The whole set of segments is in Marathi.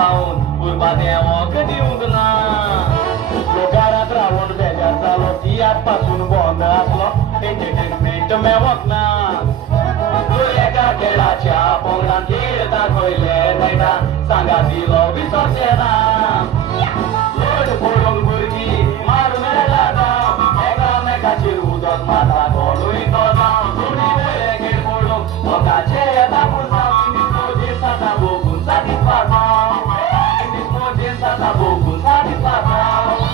पाहून पूर्वा देवा कधी उगना लोकारात राहून बेजार झालो ती आजपासून बंद असलो एंटरटेनमेंट मेवक ना तू एका खेळाच्या पोंगडान खेळ दाखवले नाही ना सांगा दिलो विसरचे ना लोड फोडून भुरगी मारून लागाव एकामेकाचेर उदक माथा घोलूय तो जावं थोडी वेळ खेळ फोडून लोकांचे दाखून सांगी दिसता बघून साटिस्फाक्शन दिसता बघून साटिस्फाक्शन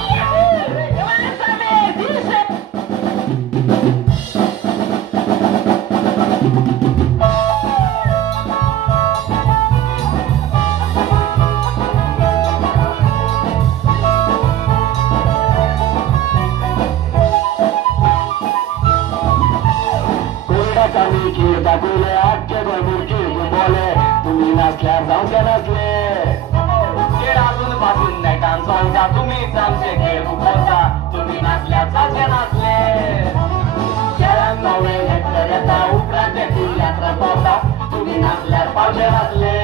दाखवले आजचे मुलगी बोले तुम्ही नसल्यावर जाऊन का नसले खेळ अजून पासून नाही डान्सॉंगचा तुम्हीच आमचे खेळ बोलता तुम्ही नसल्यावर सारखे नसले खेळांमुळे हेक्टरचा उपरांत यात्रा पावता तुम्ही नसल्यावर पावले नसले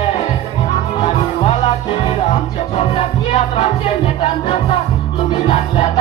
आणि मला खेळ आमच्या पोटात यात्राचे नेटांचा तुम्ही नसल्यावर